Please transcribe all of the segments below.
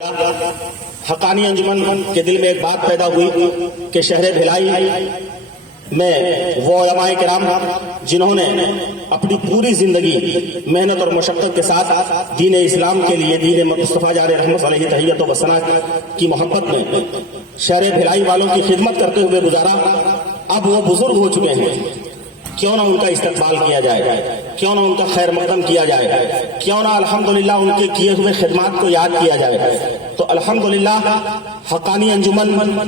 حقانی انجمن کے دل میں ایک بات پیدا ہوئی کہ شہر بھلائی میں وہ علماء کرام جنہوں نے اپنی پوری زندگی محنت اور مشقت کے ساتھ دین اسلام کے لیے دین مصطفیٰ جار رحمت علیہ تحیت و ثنا کی محبت میں شہر بھلائی والوں کی خدمت کرتے ہوئے گزارا، اب وہ بزرگ ہو چکے ہیں، کیوں نہ ان کا استقبال کیا جائے، کیوں نہ ان کا خیر مقدم کیا جائے، کیوں نہ الحمدللہ ان کے کیے ہوئے خدمات کو یاد کیا جائے۔ تو الحمدللہ حقانی انجمن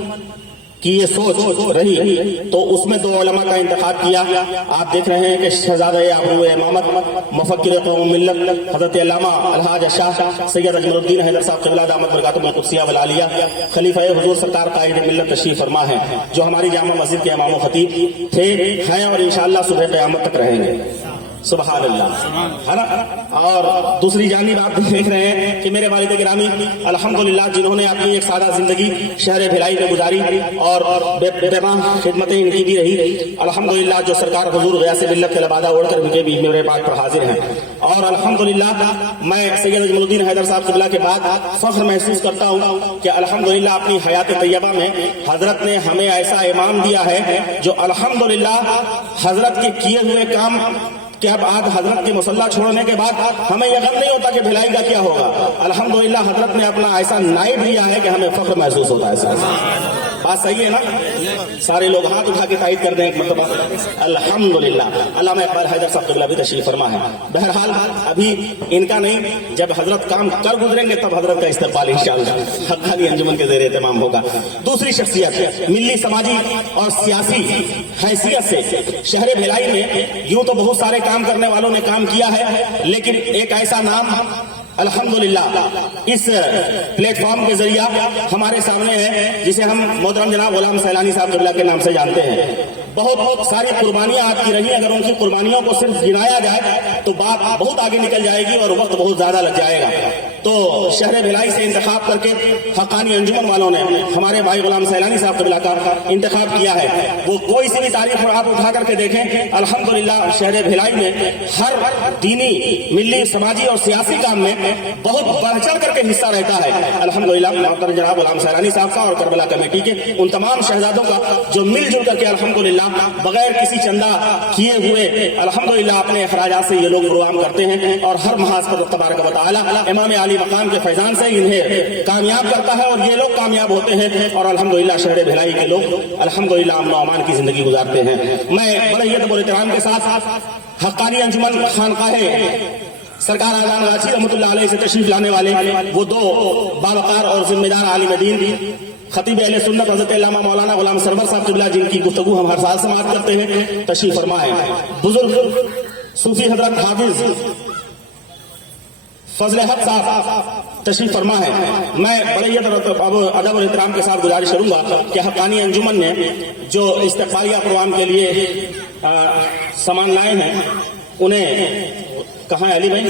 کی یہ سوچ رہی تو اس میں دو علماء کا انتخاب کیا۔ آپ دیکھ رہے ہیں کہ شہزادہ ابرو امامت مفکر قوم ملت حضرت علامہ الحاج شاہ سید اجمل الدین حیدر صاحب قبلہ دامت برکاتہ القدسیہ والعالیہ خلیفہ حضور سرکار قائد ملت تشریف فرما ہے، جو ہماری جامع مسجد کے امام و خطیب تھے، ہیں اور انشاءاللہ صبح قیامت تک رہیں گے۔ سبحان اللہ، ہے نا۔ اور دوسری جانب آپ دیکھ رہے ہیں کہ میرے والد گرامی الحمدللہ جنہوں نے اپنی ایک سادہ زندگی شہر بھلائی میں گزاری اور بےپناہ خدمتیں ان کی بھی رہی، الحمدللہ جو سرکار حضور غیاث ملت کا لبادہ اوڑھ کر ان کے بھی میرے پاس پر حاضر ہیں۔ اور الحمدللہ میں سید اجمل الدین حیدر صاحب قبلہ کے بعد فخر محسوس کرتا ہوں کہ الحمدللہ اپنی حیات طیبہ میں حضرت نے ہمیں ایسا امام دیا ہے جو الحمدللہ حضرت کے کیے ہوئے کام کہ اب آج حضرت کے مصلح چھوڑنے کے بعد ہمیں یہ غم نہیں ہوتا کہ بھلائی کا کیا ہوگا۔ الحمدللہ حضرت نے اپنا ایسا نائب دیا ہے کہ ہمیں فخر محسوس ہوتا ہے۔ بات صحیح ہے نا؟ سارے لوگ ہاتھ اٹھا کے تائید کر دیں ایک مرتبہ الحمدللہ۔ علامہ اقبال حیدر صاحب قبلہ بھی تشریف فرما ہے۔ بہرحال ابھی ان کا نہیں، جب حضرت کام کر گزریں گے تب حضرت کا استقبال انشاءاللہ حقانی انجمن کے زیر اہتمام ہوگا۔ دوسری شخصیت ملی سماجی اور سیاسی حیثیت سے شہر بھلائی میں یوں تو بہت سارے کام کرنے والوں نے کام کیا ہے، لیکن ایک ایسا نام الحمدللہ اس پلیٹ فارم کے ذریعہ ہمارے سامنے ہے جسے ہم محترم جناب غلام سیلانی صاحب قبلہ کے نام سے جانتے ہیں۔ بہت ساری قربانیاں آپ کی رہی، اگر ان کی قربانیوں کو صرف گنایا جائے تو بات بہت آگے نکل جائے گی اور وقت بہت زیادہ لگ جائے گا۔ تو شہر بھلائی سے انتخاب کر کے حقانی انجمن والوں نے ہمارے بھائی غلام سیلانی صاحب قبلہ کا انتخاب کیا ہے۔ وہ کوئی سی بھی تاریخ آپ اٹھا کر کے دیکھیں، الحمدللہ شہر بھلائی میں ہر دینی ملی سماجی اور سیاسی کام میں بہت بڑھ چڑھ کر کے حصہ رہتا ہے۔ الحمدللہ محترم جناب غلام سیلانی صاحب کا اور کربلا کمیٹی کے ان تمام شہزادوں کا جو مل جل کر کے الحمدللہ بغیر کسی چندہ کیے ہوئے الحمدللہ اپنے اخراجات سے یہ لوگ پروگرام کرتے ہیں، اور ہر محاذ پر تبارک و تعالی امام عالی مقام کے فیضان سے انہیں کامیاب کرتا ہے اور یہ لوگ کامیاب ہوتے ہیں، اور الحمدللہ شہر بھلائی کے لوگ الحمدللہ امن و امان کی زندگی گزارتے ہیں۔ میں بڑے ادب و احترام کے ساتھ حقانی انجمن خانقاہ سرکار آذان غاچی رحمۃ اللہ علیہ سے تشریف لانے والے وہ دو باوقار اور ذمہ دار عالم دین خطیب اہل سنت حضرت علامہ مولانا غلام سرور صاحب قبلہ، جن کی گفتگو ہم ہر سال سماعت کرتے ہیں، تشریف فرما ہے۔ بزرگ صوفی حضرت حافظ فضل حق صاحب تشریف فرما ہے۔ میں بڑے ادب اور احترام کے ساتھ گزارش کروں گا کہ حقانی انجمن نے جو استقبالیہ پروگرام کے لیے سامان لائے ہیں انہیں کہاں ہے علی بھائی،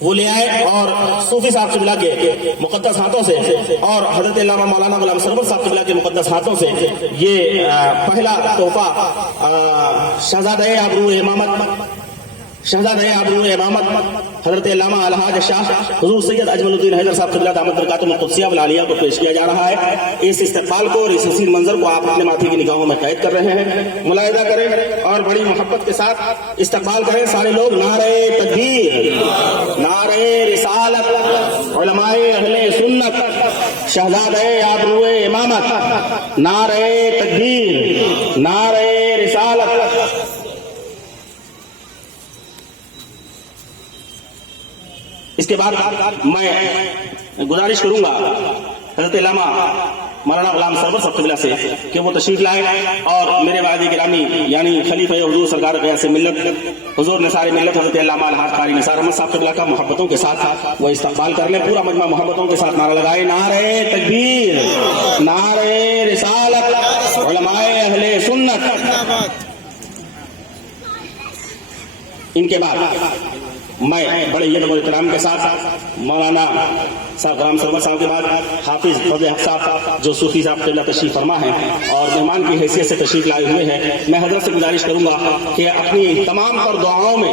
وہ لے آئے اور صوفی صاحب قبلہ کے مقدس ہاتھوں سے اور حضرت علامہ مولانا غلام سرور صاحب قبلہ کے مقدس ہاتھوں سے یہ پہلا تحفہ شہزادہ ابرو امامت حضرت علامہ الحاج شاہ حضور سید اجمل الدین حیدر صاحب قبلہ دامت برکاتہ القدسیہ والعالیہ کو پیش کیا جا رہا ہے۔ اس استقبال کو اور اس حسین منظر کو آپ اپنے ماتھے کی نگاہوں میں قید کر رہے ہیں، ملاحظہ کریں اور بڑی محبت کے ساتھ استقبال کریں۔ سارے لوگ نعرہ تکبیر، نعرہ رسالت، علماء اہل سنت، شہزادہ ابرو امامت، نعرہ تکبیر، نعرہ رسالت۔ اس کے بعد میں گزارش کروں گا حضرت علامہ مولانا غلام سرور صاحب قبلہ سے کہ وہ تشریف لائے اور میرے والد گرامی یعنی خلیفہ حضور سرکار غیاث ملت حضور نثار ملت حضرت علامہ الحاج قاری نثار احمد صاحب قبلہ کا محبتوں کے ساتھ وہ استقبال کر لیں۔ پورا مجمع محبتوں کے ساتھ نعرہ لگائے، نعرہ تکبیر، نعرہ رسالت، علماء اہل سنت۔ ان کے بعد میں بڑے ادب و احترام کے ساتھ مولانا صاحب غلام سرور صاحب کے بعد حافظ فضل حق صاحب جو صوفی صاحب قبلہ تشریف فرما ہے اور مہمان کی حیثیت سے تشریف لائے ہوئے ہیں، میں حضرت سے گزارش کروں گا کہ اپنی تمام اور دعاؤں میں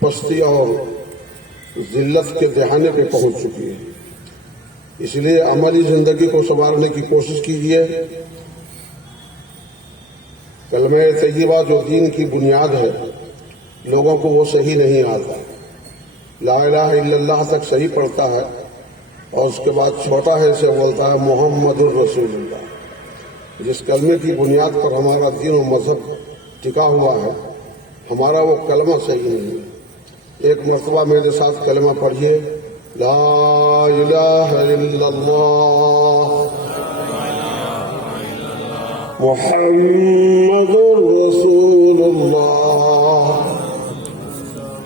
پستی اور ذلت کے دہانے پہ پہنچ چکی ہے. اس لیے عملی زندگی کو سنوارنے کی کوشش کیجیے. کلمہ طیبہ جو دین کی بنیاد ہے، لوگوں کو وہ صحیح نہیں آتا. لا الہ الا اللہ تک صحیح پڑھتا ہے اور اس کے بعد چھوٹا ہے سے بولتا ہے محمد الرسول اللہ. جس کلمے کی بنیاد پر ہمارا دین و مذہب ٹکا ہوا ہے، ہمارا وہ کلمہ صحیح نہیں ہے. ایک مرتبہ میرے ساتھ کلمہ پڑھیے، لا الہ الا اللہ محمد الرسول اللہ.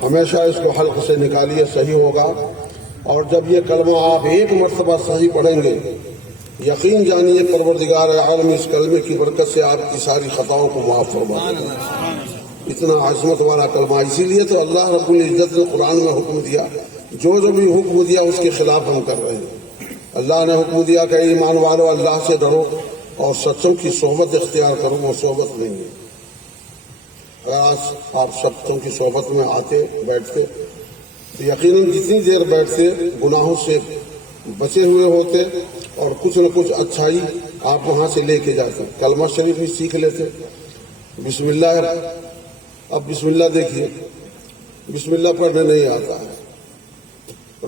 ہمیشہ اس کو حلق سے نکالیے، صحیح ہوگا. اور جب یہ کلمہ آپ ایک مرتبہ صحیح پڑھیں گے، یقین جانیے پروردگار عالم اس کلمے کی برکت سے آپ کی ساری خطاؤں کو معاف فرما دے گا. اتنا عظمت والا کلمہ. اسی لیے تو اللہ رب العزت نے قرآن میں حکم دیا، جو بھی حکم دیا اس کے خلاف ہم کر رہے ہیں. اللہ نے حکم دیا کہ ایمان والو اللہ سے ڈرو اور سچوں کی صحبت اختیار کرو. وہ صحبت نہیں ہے. اگر آج آپ سچوں کی صحبت میں آتے بیٹھتے تو یقیناً جتنی دیر بیٹھتے گناہوں سے بچے ہوئے ہوتے اور کچھ نہ کچھ اچھائی آپ وہاں سے لے کے جاتے. کلمہ شریف بھی سیکھ لیتے. بسم اللہ. اب بسم اللہ دیکھیے، بسم اللہ پڑھنے نہیں آتا ہے.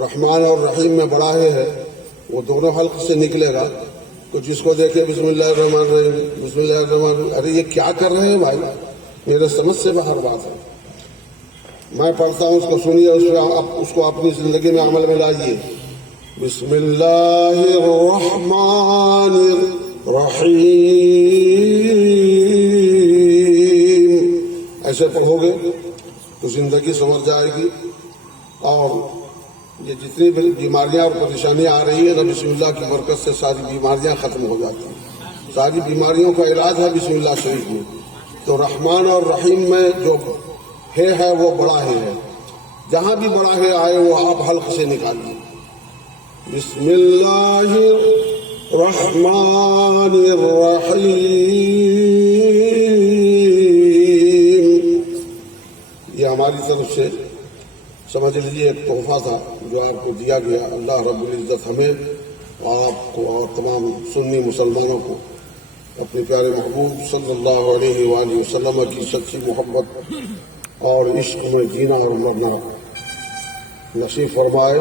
رحمان اور رحیم میں بڑا ہے، وہ دونوں حلق سے نکلے گا. تو جس کو دیکھے بسم اللہ الرحمن الرحیم، بسم اللہ الرحمن الرحیم، ارے یہ کیا کر رہے ہیں بھائی؟ میرے سمجھ سے باہر بات ہے. میں پڑھتا ہوں، اس کو سنیے، اس کو اپنی زندگی میں عمل میں لائیے. بسم اللہ الرحمن الرحیم ایسے پڑھو گے تو زندگی سمجھ جائے گی. اور یہ جتنی بھی بیماریاں اور پریشانیاں آ رہی ہیں نا، بسم اللہ کی برکت سے ساری بیماریاں ختم ہو جاتی ہیں. ساری بیماریوں کا علاج ہے بسم اللہ شریف میں. تو رحمان اور رحیم میں جو ہے وہ بڑا ہے. جہاں بھی بڑا ہے آئے وہ آپ حلق سے نکالیے. بسم اللہ الرحمن الرحیم. یہ ہماری طرف سے سمجھ لیجیے ایک تحفہ تھا جو آپ کو دیا گیا. اللہ رب العزت ہمیں آپ کو اور تمام سنی مسلمانوں کو اپنے پیارے محبوب صلی اللہ علیہ وآلہ وسلم کی سچی محبت اور عشق میں جینا اور مرنا نصیب فرمائے.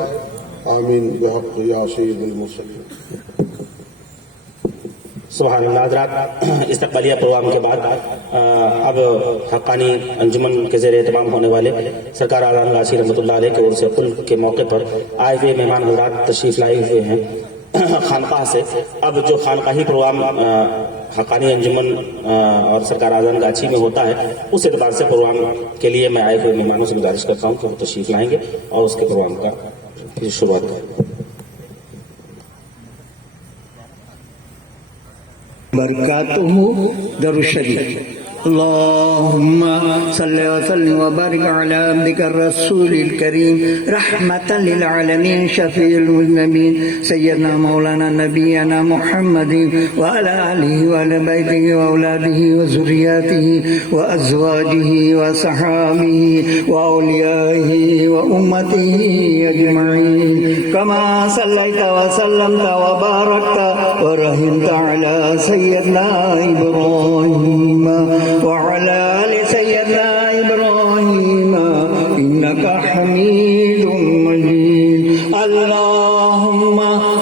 آمین بحق یا سید المرسلین. سبحان اللہ. حضرات، استقبالیہ پروگرام کے بعد اب حقانی انجمن کے زیر اہتمام ہونے والے سرکار اعظم غازی رحمۃ اللہ علیہ کے عرس خلد کے موقع پر آئے ہوئے مہمان حضرات تشریف لائے ہوئے ہیں خانقاہ سے. اب جو خانقاہی پروگرام حقانی انجمن اور سرکار اعظم غازی میں ہوتا ہے، اس اعتبار سے پروگرام کے لیے میں آئے ہوئے مہمانوں سے گزارش کرتا ہوں کہ وہ تشریف لائیں گے اور اس کے پروگرام کا پھر شروعات کریں. برکاتہ در الشریف. اللهم صل وسلم وبارك على عبدك الرسول الكريم رحمة للعالمين شفيع المذنبين سيدنا مولانا نبينا محمد وعلى آله وعلى بيته وأولاده وذرياته وأزواجه وصحابه وأوليائه وأمته أجمعين كما صليت وسلمت وباركت ورحمت على سيدنا إبراهيم وعلى آل سيدنا إبراهيم إنك حميد مجيد. اللهم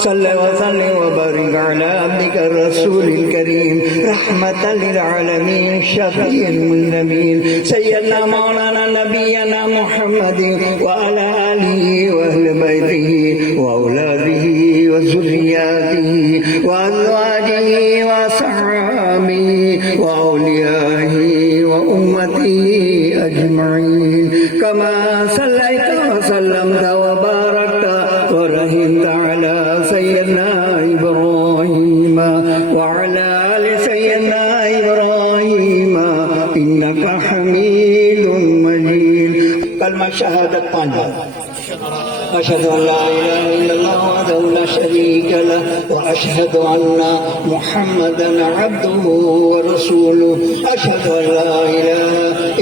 صل وسلم وبارك على عبدك الرسول الكريم رحمة للعالمين شفيع المذنبين سيدنا مولانا نبينا محمد وعلى آله وأهل بيته وأولاده وذرياته وأزواجه وصحابه وأوليائه وأمته أجمعين كما صليت وسلمت وباركت ورحمت على سيدنا إبراهيم وعلى آل سيدنا إبراهيم إنك حميد مجيد. کلمہ شہادت 5 بار. أشهد أن لا إله إلا الله وحده لا شريك له وأشهد أن محمدا عبده ورسوله. أشهد أن لا إله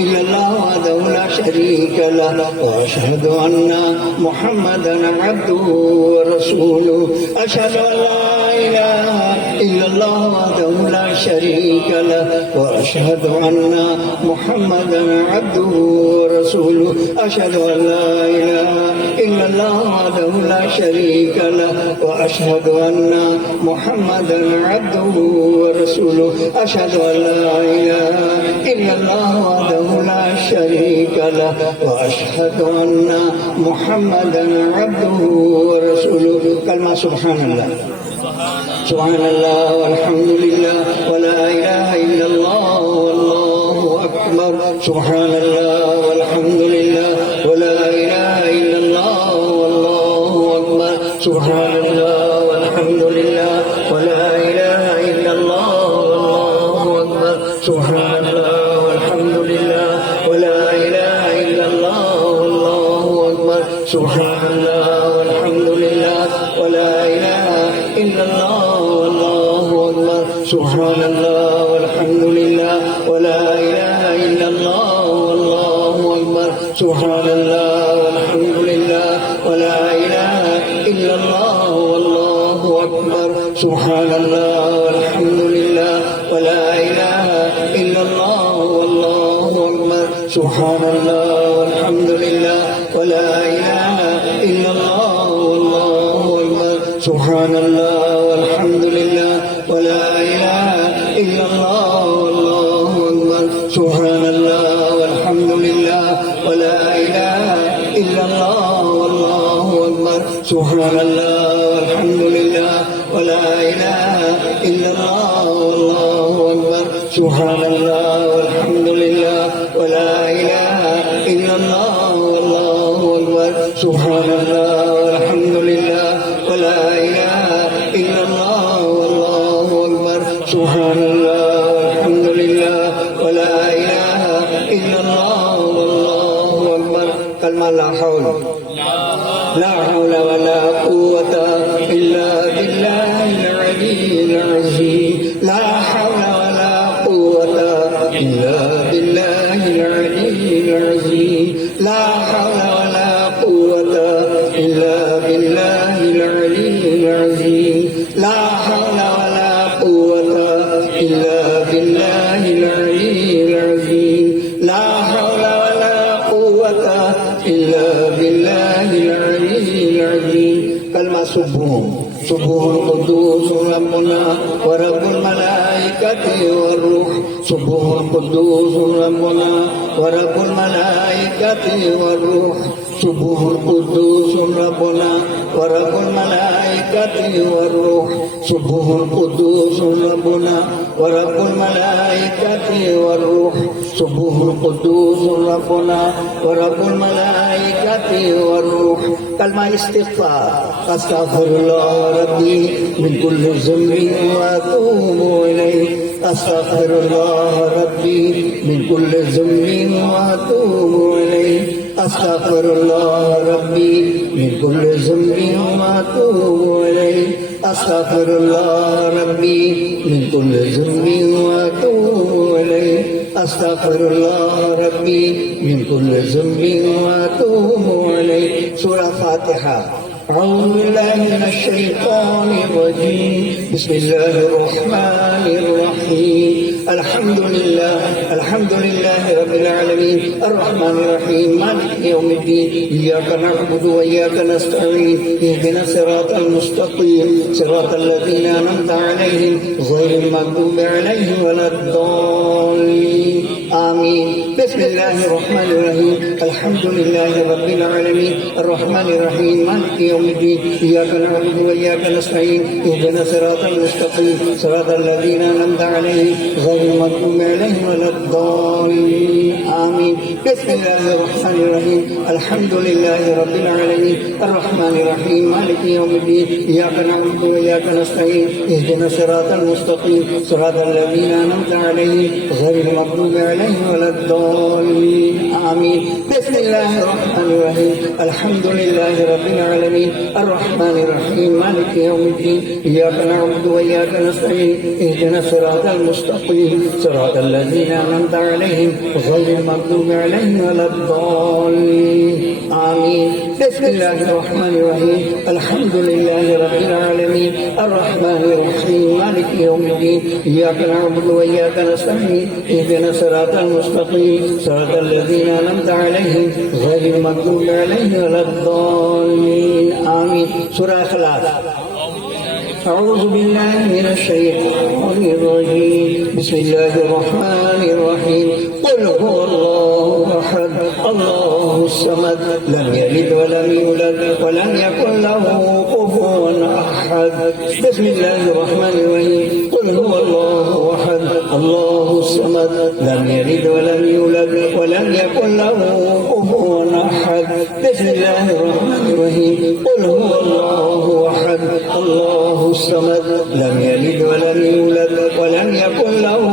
إلا الله وحده لا شريك له وأشهد أن محمدا عبده ورسوله أشهد أن لا إله إلا الله وحده لا شريك له وأشهد أن محمدا عبده ورسوله أشهد أن لا إله إلا الله وحده لا شريك له وأشهد أن محمدا عبده ورسوله أشهد أن لا إله إلا الله وحده لا شريك له وأشهد أن محمدا عبده ورسوله كلمة سبحان الله سبحان الله والحمد لله ولا إله إلا الله والله أكبر سبحان الله والحمد لله ولا إله إلا الله والله أكبر سبحان الله والحمد لله ولا إله إلا الله والله أكبر سبحان الله والحمد لله ولا إله إلا الله والله أكبر سبحان الله والحمد لله ولا إله إلا الله والله أكبر سبحان الله والحمد لله ولا إله إلا الله والله أكبر سبحان الله والحمد لله ولا إله إلا الله والله أكبر سبحان الله والحمد لله ولا إله إلا الله والله أكبر سبحان الله والحمد لله ولا إله إلا الله والله أكبر سبحان الله والحمد لله ولا إله إلا الله والله أكبر سبحان الله والحمد لله ولا إله إلا الله والله أكبر سبحان الله والحمد لله ولا إله إلا الله والله أكبر سبحان الله والحمد لله ولا إله إلا الله والله أكبر سبحان الله والحمد لله ولا إله إلا الله والله أكبر سبحان الله والحمد لله ولا إله إلا الله والله أكبر كلمة لا حول ولا قوة إلا بالله العلي العظيم لا حول ولا قوة إلا بالله العلي العظيم لا حول ولا قوة إلا بالله العلي العظيم لا حول ولا قوة إلا بالله العلي العظيم لا حول ولا قوة إلا بالله العلي العظيم كلمة سبوح القدوس ربنا ورب الملائكة والروح سبوح القدوس ربنا ورب الملائكة والروح سبوح القدوس ربنا ورب الملائكة والروح سبوح القدوس ربنا ورب الملائكة والروح سبوح القدوس ربنا ورب الملائكة والروح كلمة استغفار أستغفر الله ربي من كل ذنب وأتوب إليه أستغفر الله ربي من كل ذنب وأتوب إليه أستغفر الله ربي من كل ذنب وأتوب إليه أستغفر الله ربي من كل ذنب وأتوب إليه أستغفر الله ربي من كل ذنب وأتوب إليه سورة فاتحة أعوذ بالله من الشيطان الرجيم بسم الله الرحمن الرحيم الحمد لله رب العالمين الرحمن الرحيم مالك يوم الدين إياك نعبد وإياك نستعين اهدنا الصراط المستقيم صراط الذين أنعمت عليهم غير المغضوب عليهم ولا الضالين آمين بسم الله الرحمن الرحيم الحمد لله رب العالمين الرحمن الرحيم مالك يوم الدين إياك نعبد وإياك نستعين اهدنا الصراط المستقيم صراط الذين أنعمت عليهم غير المغضوب عليهم ولا الضالين آمين بسم الله الرحمن الرحيم الحمد لله رب العالمين الرحمن الرحيم مالك يوم الدين إياك نعبد وإياك نستعين اهدنا الصراط المستقيم صراط الذين أنعمت عليهم غير المغضوب عليهم ولا الضالين الضالين آمين. بسم الله الرحمن الرحيم. الحمد لله رب العالمين الرحمن الرحيم مالك يوم الدين. إياك نعبد وإياك نستعين. اهدنا الصراط المستقيم صراط الذين أنعمت عليهم غير المغضوب عليهم ولا الضالين آمين. بسم الله الرحمن الرحيم. الحمد لله رب العالمين الرحمن الرحيم مالك يوم الدين. إياك نعبد وإياك نستعين. اهدنا الصراط المستقيم صراط الذين أنعمت عليهم غير المغضوب عليهم ولا الضالين آمين. سورة اخلاص. أعوذ بالله من الشيطان الرجيم. بسم الله الرحمن الرحيم. قل هو الله أحد الله الصمد لم يلد ولم يولد ولم يكن له كفوا أحد. بسم الله الرحمن الرحيم. قل هو الله أحد الله الصمد لم يلد ولم يولد ولم يكن له كفوا أحد. بسم الله الرحمن الرحيم. قل هو الله أحد الله الصمد لم يلد ولم يولد ولم يكن له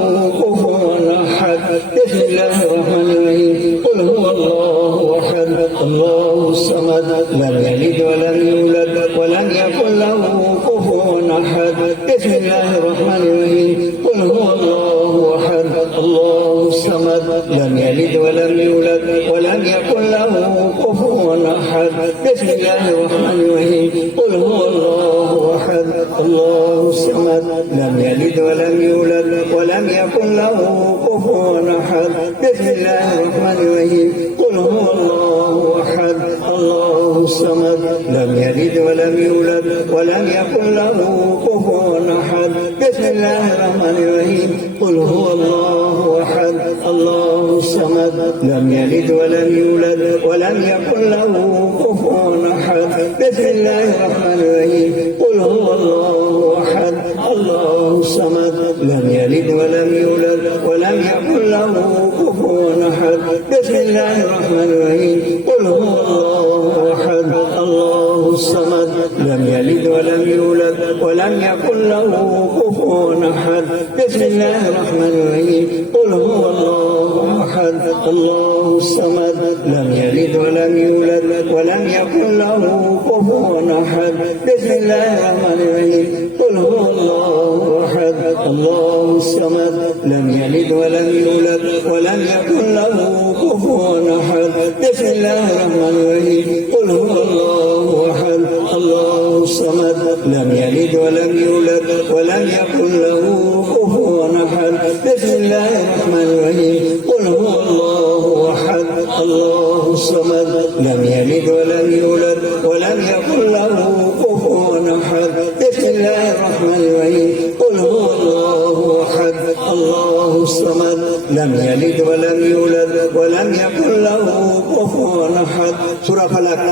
كفوا أحد. بسم الله الرحمن الرحيم. قل هو الله أحد الله الصمد لم يلد ولم يولد ولم يكن له كفوا أحد. بسم الله الرحمن الرحيم. قل هو الله أحد الله الصمد لم يلد ولم يولد ولم يكن له كفوا أحد. بسم الله الرحمن الرحيم. قل هو الله أحد الله الصمد لم يلد ولم يولد ولم يكن له كفوا أحد. بسم الله الرحمن الرحيم. قل هو الله أحد الله الصمد لم يلد ولم يولد ولم يكن له كفوا أحد. بسم الله الرحمن الرحيم. قل هو الله أحد الله الصمد لم يلد ولم يولد ولم يكن له كفوا أحد. بسم الله الرحمن الرحيم. قل هو الله أحد الله الصمد لم يلد ولم يولد ولم يكن له كفوا أحد. بسم الله الرحمن الرحيم. قل هو الله أحد الله الصمد لم يلد ولم يولد ولم يكن له كفوا أحد. بسم الله الرحمن الرحيم. قل هو الله أحد الله الصمد لم يلد ولم يولد ولم يكن له كفوا أحد. بسم الله الرحمن الرحيم. قل هو الله أحد الله الصمد لم يلد ولم يولد ولم يكن له كفوا أحد. بسم الله الرحمن الرحيم. قل هو الله أحد الله الصمد لم يلد ولم يولد ولم يكن له كفوا أحد. بسم الله الرحمن الرحيم. قل هو الله أحد الله الصمد لم يلد ولم يولد ولم يكن له كفوا أحد. بسم الله الرحمن الرحيم. قل هو الله أحد الله الصمد لم يلد ولم يولد ولم يكن له كفوا أحد. سورة فلق.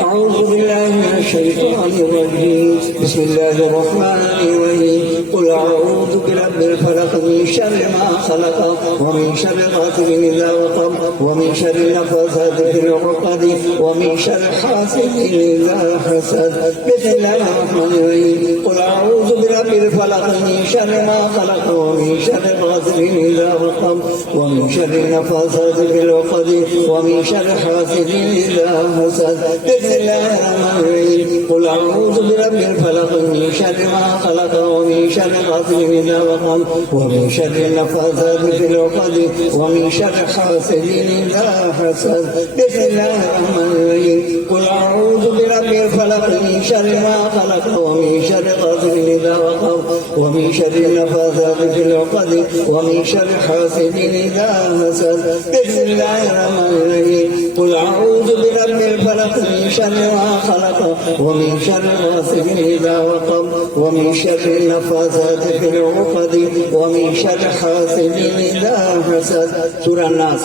أعوذ بالله من الشيطان الرجيم. بسم الله الرحمن الرحيم. قل أعوذ برب الفلق من شر ما خلق ومن شر غاسق إذا وقب ومن شر النفاثات في العقد ومن شر حاسد إذا حسد. بسم الله الرحمن الرحيم. قل أعوذ برب الفلق من شر ما خلق ومن شر غاسق إذا وقب ومن شر النفاثات في العقد ومن شر حاسد إذا حسد. بسم الله الرحمن الرحيم. قل أعوذ برب الفلق من شر ما خلق ومن شر غاسق إذا وقب ومن شر النفاثات في العقد ومن شر حاسد إذا حسد. بسم الله الرحمن الرحيم. قل أعوذ برب الفلق من شر ما خلق ومن شر غاسق إذا وقب ومن شر النفاثات في العقد ومن شر حاسد إذا حسد. بسم الله الرحمن الرحيم. قل أعوذ برب الفلق من شر ما خلق ومن شر غاسق إذا وقب ومن شر النفاثات في العقد ومن شر حاسد إذا حسد. سورة الناس.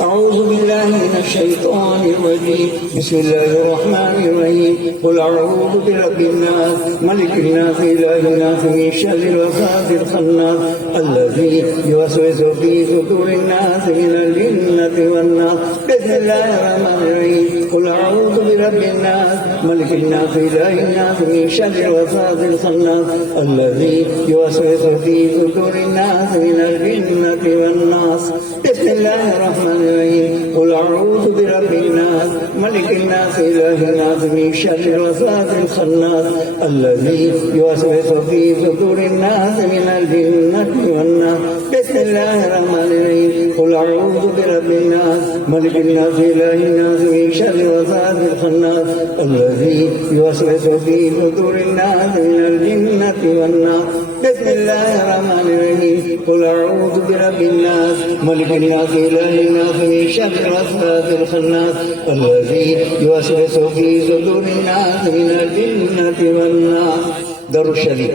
أعوذ بالله من الشيطان الرجيم. بسم الله الرحمن الرحيم. قل أعوذ برب الناس ملك الناس إله الناس من شر الوسواس الخناس الذي يوسوس في صدور الناس من الجنة والناس. بسم الله الرحمن الرحيم. قل أعوذ برب الناس ملك الناس إله الناس من شر الوسواس الخناس الذي يوسوس في صدور الناس من الجنة والناس. بسم الله الرحمن الرحيم. قل أعوذ برب الناس ملك الناس إله الناس من شر الوسواس الخناس الذي يوسوس في صدور الناس من الجنة والناس. بسم الله الرحمن الرحيم. قل أعوذ برب الناس ملك الناس إله الناس من شر الوسواس الخناس الذي يوسوس في صدور الناس من الجنة والناس. بسم الله الرحمن الرحيم. قل أعوذ برب الناس ملك الناس إله الناس من شر الوسواس الخناس الذي يوسوس في صدور الناس من الجنة والناس. درود الشريف.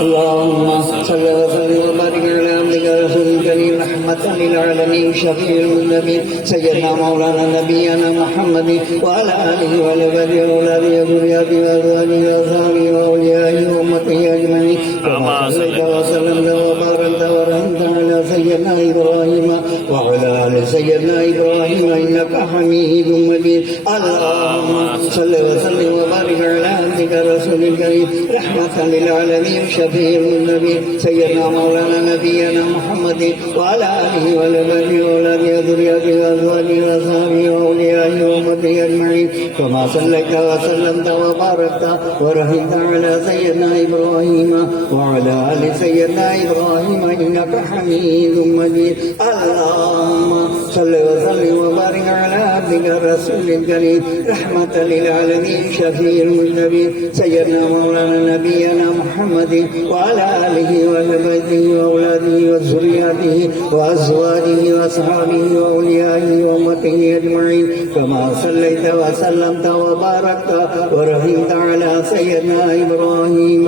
اللهم صل وسلم وبارك على عبدك رسول الكريم رحمة للعالمين شفيع المذنبين سيدنا مولانا نبينا محمد وعلى آله وصحبه وأولاده وذريته وأزواجه وأصحابه وأوليائه وأمته أجمعين. كما صليت وسلمت وباركت ورحمت على سيدنا إبراهيم وعلى آل سيدنا إبراهيم إنك حميد مجيد. اللهم صل وسلم وبارك على عبدك رسول الكريم رحمة للعالمين شفيع المذنبين سيدنا مولانا نبينا محمد وعلى آله وصحبه وأولاده وذريته وأزواجه وأصحابه وأوليائه وأمته أجمعين. كما صليت وسلمت وباركت ورحمت على سيدنا إبراهيم وعلى آل سيدنا إبراهيم إنك حميد مجيد. اللهم صل وسلم وبارك على عبدك الرسول الكريم رحمة للعالمين شفيع المذنبين سيدنا مولانا نبينا محمد وعلى آله وصحبه وأولاده وذريته وأزواجه وأصحابه وأوليائه وأمته أجمعين. كما صليت وسلمت وباركت ورحمت على سيدنا إبراهيم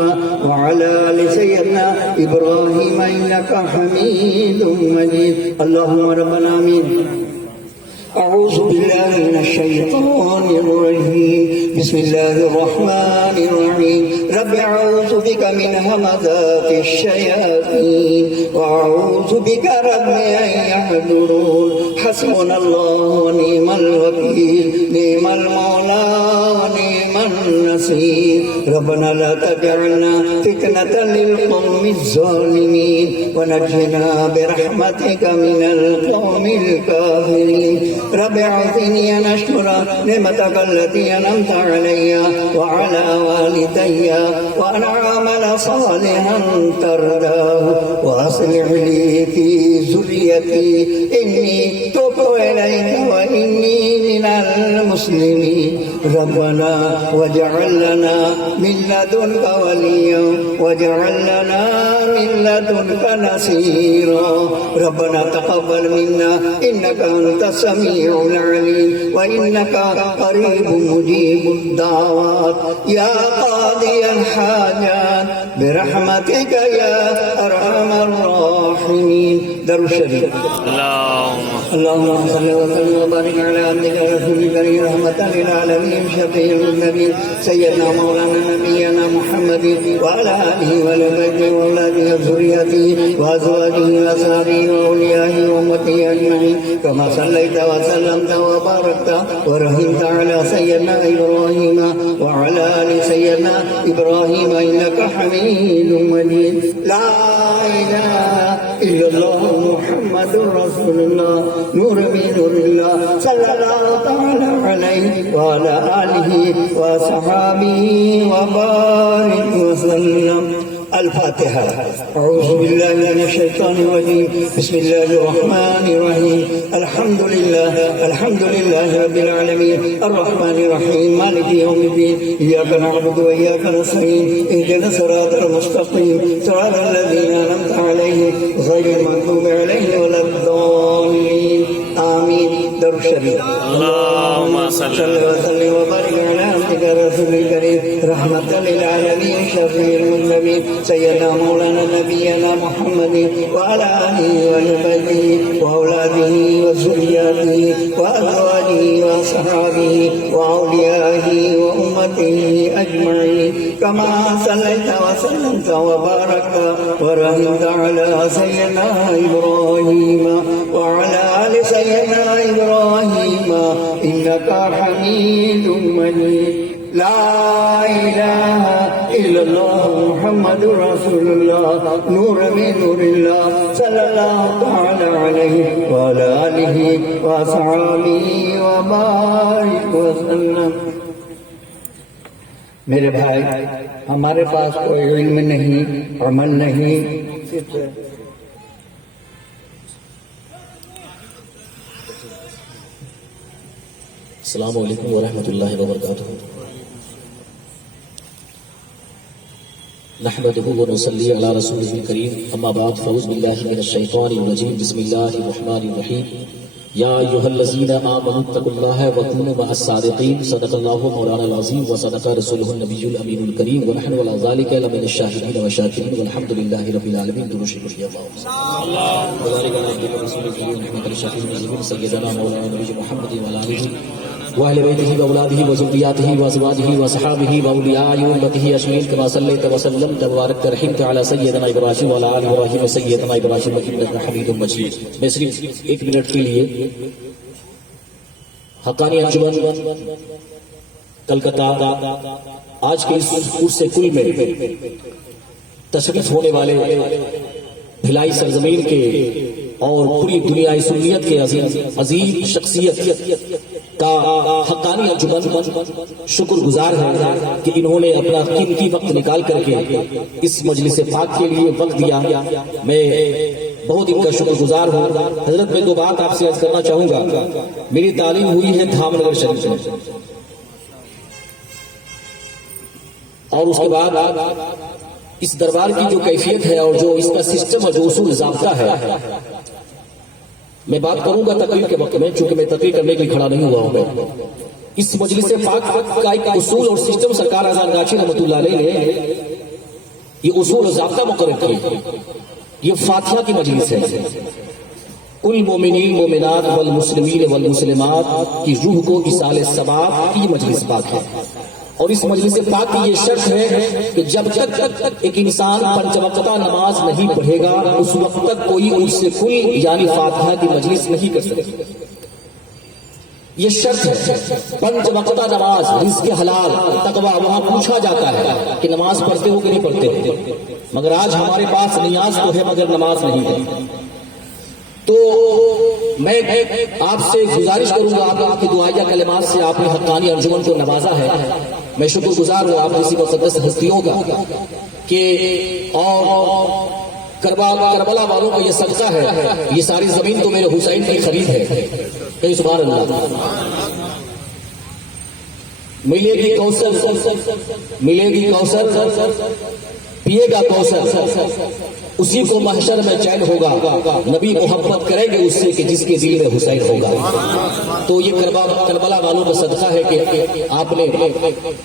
وعلى آل سيدنا إبراهيم إنك حميد مجيد. اللهم ربنا آمين. أعوذ بالله من الشيطان الرجيم. بسم الله الرحمن الرحيم. رب أعوذ بك من همزات الشياطين وأعوذ بك رب أن يحضرون. حسبنا الله ونعم الوكيل نعم المولى ونعم النصير. ربنا لا تجعلنا فتنة للقوم الظالمين ونجنا برحمتك من القوم الكافرين. رب أعطني أن أشكر نعمتك التي أنعمت علي وعلى والدي وأن أعمل صالحا ترضاه وأصلح لي في ذريتي إني تبت إليك وإني من المسلمين. ربنا واجعل لنا من لدنك وليا واجعل لنا من لدنك نصيرا. ربنا تقبل منا إنك أنت السميع العليم وإنك قريب مجيب الدعوات. يا قاضي الحاجات برحمتك يا أرحم الراحمين. درود الشريف. اللهم صل وسلم وبارك على عبدك رسول الكريم رحمة للعالمين شفيع المذنبين سيدنا مولانا نبينا محمد وعلى آله وصحبه وأولاده وذريته وأزواجه وأصحابه وأوليائه وأمته أجمعين. كما صليت وسلمت وباركت ورحمت على سيدنا إبراهيم وعلى آل سيدنا إبراهيم إنك حميد مجيد. لا إله إلا الله محمد رسول الله نور من نور الله صلى الله تعالى عليه وعلى آله وصحبه وبارك وسلم. الفاتحة. أعوذ بالله من الشيطان الرجيم. بسم الله الرحمن الرحيم. الحمد لله رب العالمين الرحمن الرحيم مالك يوم الدين. إياك نعبد وإياك نستعين اهدنا الصراط المستقيم صراط الذين أنعمت عليهم غير المغضوب عليهم ولا الضالين. آمين. درود الشريف. اللهم صل وسلم وبارك على عبدك رسول الكريم رحمة للعالمين شفيع المذنبين سيدنا مولانا نبينا محمد وعلى آله وصحبه وأولاده وذرياته وأزواجه وأصحابه وأوليائه وأمته أجمعين. كما صليت وسلمت وباركت ورحمت على سيدنا إبراهيم وعلى آل سيدنا إبراهيم إنك نہیں لا الہ الا اللہ محمد رسول اللہ نور میں نور اللہ صلی اللہ تعالی علیہ وعلی آلہ وصحبہ وبارک وسلم۔ میرے بھائی، ہمارے پاس کوئی علم نہیں، عمل نہیں، السلام علیکم ورحمۃ اللہ وبرکاتہ۔ نحمده ونصلی علی رسولہ الکریم، اما بعد فاعوذ باللہ من الشیطان الرجیم، بسم اللہ الرحمن الرحیم۔ یا ایھا الذین آمنوا اتقوا اللہ وکونوا مع الصادقین، صدق اللہ مولانا العظیم وصدق رسولہ النبی الامین الکریم، ونحن علی ذلک لمن الشاہدین والشاکرین، والحمد للہ رب العالمین۔ درود شریف اللہم بارک علی عبدک رسولک محمد الشفیع المذنبین سیدنا مولانا نبی محمد وعلی آلہ وأهل بيته وأولاده وذرياته وأزواجه وأصحابه وأولياء أمته أجمعين، كما صليت وسلمت وباركت ورحمت على سيدنا إبراهيم وعلى آل إبراهيم سيدنا إبراهيم إنك حميد مجيد۔ میں صرف ایک منٹ کے لیے حقانی انجمن کلکتہ آج کے اس عرص کل میں تشریف ہونے والے بھلائی سرزمین کے اور پوری دنیا سنیت کے عظیم شخصیت کا حقانی انجمن شکر گزار ہے کہ انہوں نے اپنا قیمتی وقت نکال کر کے اس مجلس پاک کے لیے وقت دیا۔ میں بہت ان کا شکر گزار ہوں۔ حضرت میں دو بات آپ سے عرض کرنا چاہوں گا۔ میری تعلیم ہوئی ہے دھام نگر شریف میں، اور اس کے بعد اس دربار کی جو کیفیت ہے اور جو اس کا سسٹم اور جو اصول ضابطہ ہے، میں بات کروں گا تقریر کے وقت میں، چونکہ میں تقریر کرنے کے لیے کھڑا نہیں ہوا ہوں۔ میں اس مجلس پاک کا ایک اصول اور سسٹم سرکار اذان گاچھی رحمۃ اللہ علیہ نے یہ اصول اور ضابطہ مقرر کیے۔ یہ فاتحہ کی مجلس ہے۔ کل مومنین مومنات والمسلمین والمسلمات کی روح کو ایصال ثواب کی یہ مجلس پاک ہے، اور اس مجلس پاک کی یہ شرط ہے کہ جب تک ایک انسان پنج وقتہ نماز نہیں پڑھے گا اس وقت تک کوئی اس سے کل یعنی فاتحہ کی مجلس نہیں کر سکے۔ یہ شرط ہے۔ پنج وقتہ نماز، رزق حلال، تقویٰ، وہاں پوچھا جاتا ہے کہ نماز پڑھتے ہو کہ نہیں پڑھتے ہو، مگر آج ہمارے پاس نیاز تو ہے مگر نماز نہیں ہے۔ تو میں آپ سے گزارش کروں گا، آپ کی دعائیہ کلمات سے آپ نے حقانی انجمن کو نوازا ہے۔ میں شکر گزار ہوں آپ جیسی مقدس ہستیوں کا کہ اور کربلا والوں کا یہ صدقہ ہے، یہ ساری زمین تو میرے حسین کی خرید ہے۔ کہیں سبحان اللہ۔ ملے گی کوثر پیے گا کوثر، اسی کو محشر میں چین ہوگا، نبی محبت کریں گے اس سے کہ جس کے دل میں حسین ہوگا۔ تو یہ کربلا والوں کا صدقہ ہے کہ آپ نے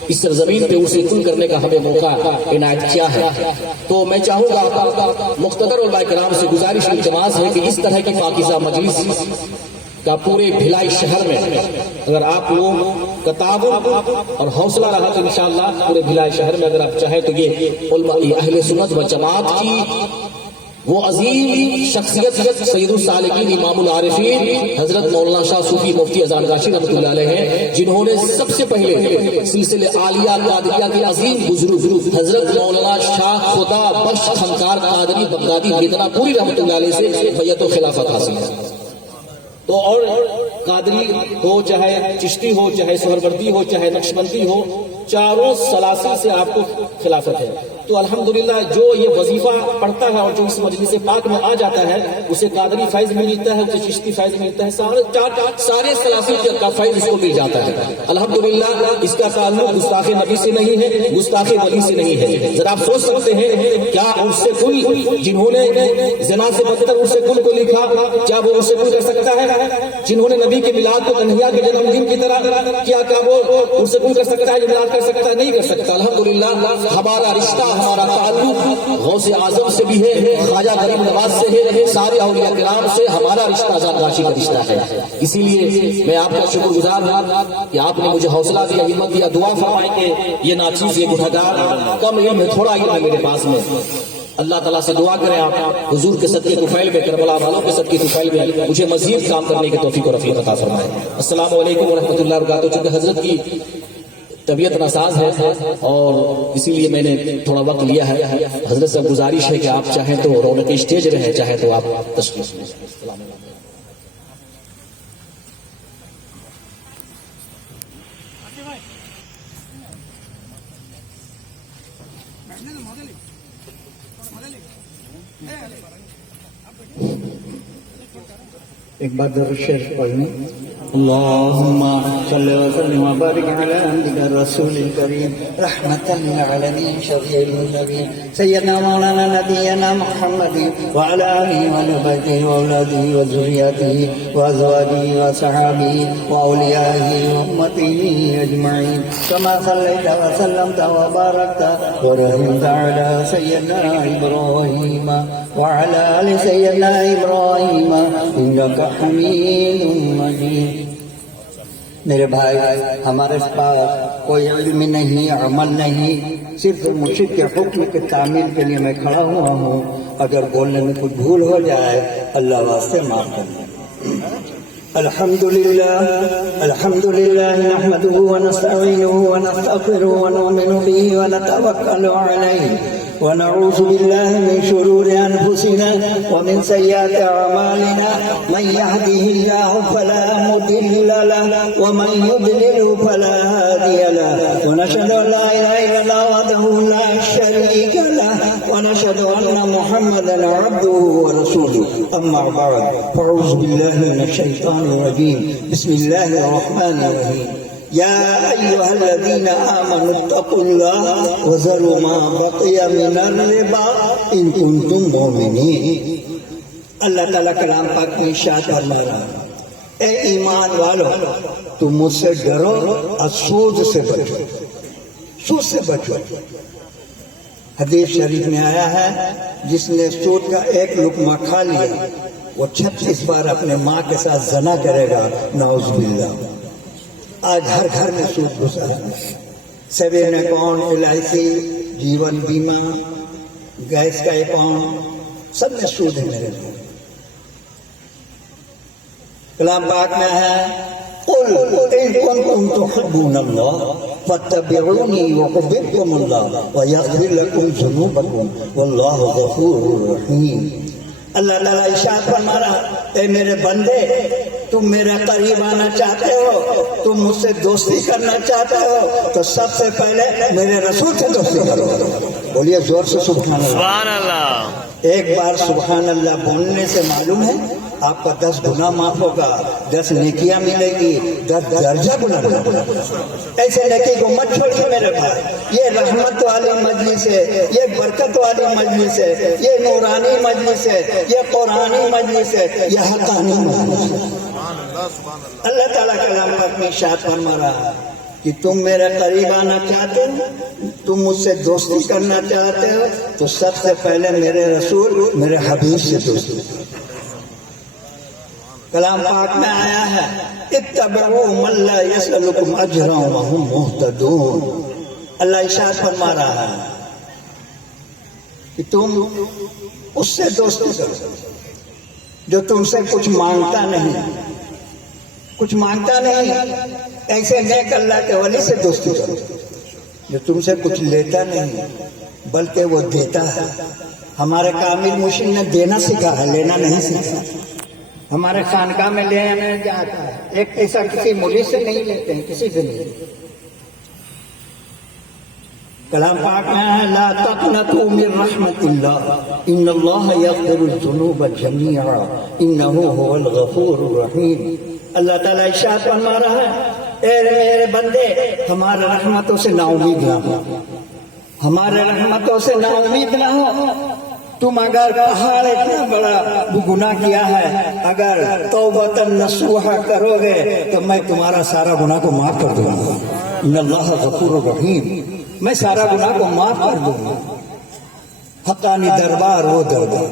اس سرزمین پہ اسے کل کرنے کا ہمیں موقع عنایت کیا ہے۔ تو میں چاہوں گا مقتدر علماء کرام سے گزارش التماس ہے کہ اس طرح کی پاکیزہ مجلس کا پورے بھلائی شہر میں اگر آپ لوگ کا تعاون اور حوصلہ رہا تو انشاءاللہ پورے بھلائی شہر میں اگر آپ چاہیں تو یہ علماء اہل سنت و جماعت کی وہ عظیم شخصیت سید السالکین امام العارفین حضرت مولانا شاہ صوفی مفتی اذان گاچھی رحمۃ اللہ علیہ ہیں، جنہوں نے سب سے پہلے سلسلے عالیہ قادریہ کے عظیم بزرگ حضرت مولانا شاہ خدا بخش خنکار قادری بغدادی مدینہ پوری رحمۃ اللہ علیہ سے بیعت و خلافت حاصل ہے۔ تو اور قادری ہو چاہے چشتی ہو چاہے سہروردی ہو چاہے نقشبندی ہو، چاروں سلاسل سے آپ کو خلافت ہے۔ تو الحمدللہ جو یہ وظیفہ پڑھتا ہے اور جو اس مجلس پاک میں آ جاتا ہے اسے قادری فیض ملتا ہے، اسے چشتی فیض ملتا ہے، سارے سلاسل کا فیض اس کو مل جاتا ہے۔ الحمدللہ اس کا تعلق گستاخ نبی سے نہیں ہے، گستاخ ولی سے نہیں ہے۔ ذرا آپ سوچ سکتے ہیں کیا اس سے کل جنہوں نے زنا سے بدتر اس سے کل کو لکھا کیا وہ اس سے کل کر سکتا ہے؟ جنہوں نے نبی کے میلاد کو کنہیا کے جنم دن کی طرح کیا وہ اس سے کل کر سکتا ہے؟ جو میلاد کر سکتا ہے نہیں کر سکتا۔ الحمدللہ ہمارا رشتہ ہمارا تعلق غوث اعظم سے بھی ہے، خواجہ غریب نواز سے ہے، سارے اولیاء کرام سے ہمارا رشتہ اذان گاچھی کا رشتہ ہے۔ اسی لیے میں آپ کا شکر گزار ہوں کہ آپ نے مجھے حوصلہ دیا، ہمت دیا، دعا فرمائیں کہ یہ ناچیز یہ گنہگار کم علم ہے، تھوڑا علم ہے میرے پاس میں۔ اللہ تعالیٰ سے دعا کریں آپ حضور کے صدقے طفیل میں، کربلا والوں کے صدقے طفیل میں مجھے مزید کام کرنے کی توفیق و رفیق عطا فرمائے۔ السلام علیکم ورحمۃ اللہ وبرکاتہ۔ چونکہ حضرت کی طبیعت ناساز ہے اور اسی لیے میں نے تھوڑا وقت لیا ہے. حضرت سے گزارش ہے کہ آپ چاہیں تو رونق اسٹیج رہے، چاہیں تو آپ تشریف لیں. ایک بار درود شریف پڑھیں. اللهم صل وسلم وبارك على عبدك الرسول الكريم رحمة للعالمين شفيع المذنبين سيدنا مولانا نبينا محمد وعلى آله وصحبه وأولاده وذرياته وأزواجه وصحابه وأوليائه وأمته أجمعين كما صليت وسلمت وباركت ورحمت على سيدنا إبراهيم وعلى آل سيدنا إبراهيم إنك حميد مجيد. میرے بھائی، ہمارے پاس کوئی علم نہیں، عمل نہیں، صرف مرشد کے حکم کے تعمیل کے لیے میں کھڑا ہوا ہوں. اگر بولنے میں کچھ بھول ہو جائے اللہ واسطے معاف کریں. الحمد لله نحمده ونستعينه ونستغفره ونؤمن به ونتوكل عليه ونعوذ بالله من شرور أنفسنا ومن سيئات أعمالنا من يهده الله فلا مضل له ومن يضلل فلا هادي له ونشهد أن لا إله إلا الله وحده لا شريك له ونشهد أن محمدا عبده ورسوله. أما بعد فأعوذ بالله من الشيطان الرجيم. بسم الله الرحمن الرحيم. يا أيها الذين آمنوا اتقوا الله وذروا ما بقي من الربا إن كنتم مؤمنين. اللہ تعالیٰ کلام پاک میں ارشاد فرما رہا ہے، اے ایمان والو تم مجھ سے ڈرو اور سود سے بچو، سود سے بچو. حدیث شریف میں آیا ہے جس نے سود کا ایک لقمہ کھا لیا وہ 36 بار اپنے ماں کے ساتھ زنا کرے گا، نعوذ باللہ. آج ہر گھر میں سود گھسا ہے. سیونگ اکاؤنٹ، LIC، جیون بیمہ، گیس کا اکاؤنٹ، سب میں سود ہے. میرے لیے کلام پاک میں ہے قل ان کنتم تحبون اللہ فاتبعونی یحببکم اللہ ویغفر لکم ذنوبکم واللہ غفور رحیم. اللہ تعالیٰ ارشاد فرما رہا، اے میرے بندے تم میرے قریب آنا چاہتے ہو، تم مجھ سے دوستی کرنا چاہتے ہو تو سب سے پہلے میرے رسول سے دوستی کرو. بولیے زور سے سبحان اللہ. ایک بار سبحان اللہ بولنے سے معلوم ہے آپ کا 10 گناہ معاف ہوگا، 10 نیکیاں ملے گی، 10 درجہ بلند. ایسے نیکی کو مت چھوڑیے میرے بھائی. یہ رحمت والی مجلس ہے، یہ برکت والی مجلس ہے، یہ نورانی مجلس ہے، یہ قرآنی مجلس ہے، یہ حقانی مجلس ہے. اللہ تعالیٰ کلام پاک میں ارشاد فرما رہا ہے کہ تم میرے قریب آنا چاہتے ہو، تم مجھ سے دوستی کرنا چاہتے ہو تو سب سے پہلے میرے رسول میرے حبیب سے دوستی کرو. کلام پاک میں آیا ہے اتبعوا من لا يسألكم اجرا وهم مهتدون. اللہ ارشاد فرما رہا ہے کہ تم اس سے دوستی کرو جو تم سے کچھ مانگتا نہیں، کچھ مانگتا نہیں. ایسے نیک اللہ کے ولی سے دوستی کرو جو تم سے کچھ لیتا نہیں بلکہ وہ دیتا ہے. ہمارے کامل مرشد نے دینا سکھا ہے، لینا نہیں سکھا. ہمارے خانقاہ میں لینا جاتا ہے، ایک پیسہ کسی مریض سے نہیں لیتے ہیں، کسی سے نہیں. کلام پاک میں ہے لا تقنطوا من رحمت اللہ ان اللہ یغفر الذنوب جميعا انہ هو الغفور الرحیم. اللہ تعالیٰ ارشاد فرما رہا ہے اے میرے بندے ہمارے رحمتوں سے نا امید نہ ہو، ہمارے رحمتوں سے نا امید نہ ہو. تم اگر پہاڑ اتنا بڑا گناہ کیا ہے اگر توبۃ نصوحہ کرو گے تو میں تمہارا سارا گناہ کو معاف کر دوں گا. ان اللہ غفور الرحیم، میں سارا گناہ کو معاف کر دوں گا. حقانی دربار وہ دربار.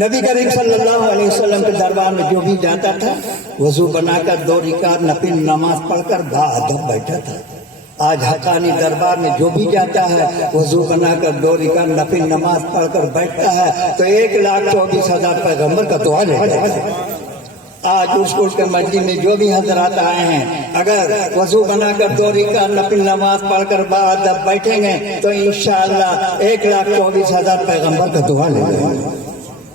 نبی کریم صلی اللہ علیہ وسلم کے دربار میں جو بھی جاتا تھا وضو بنا کر 2 رکعت نفل نماز پڑھ کر باادب بیٹھا تھا. آج حقانی دربار میں جو بھی جاتا ہے وضو بنا کر 2 رکعت نفل نماز پڑھ کر بیٹھتا ہے تو 1,24,000 پیغمبر کا دعا لیتا ہے. آج اس گل کے مسجد میں جو بھی حضرات آئے ہیں اگر وضو بنا کر 2 رکعت نفل نماز پڑھ کر بعد جب بیٹھیں گے تو انشاءاللہ 1,24,000 پیغمبر کا دعا لے گا۔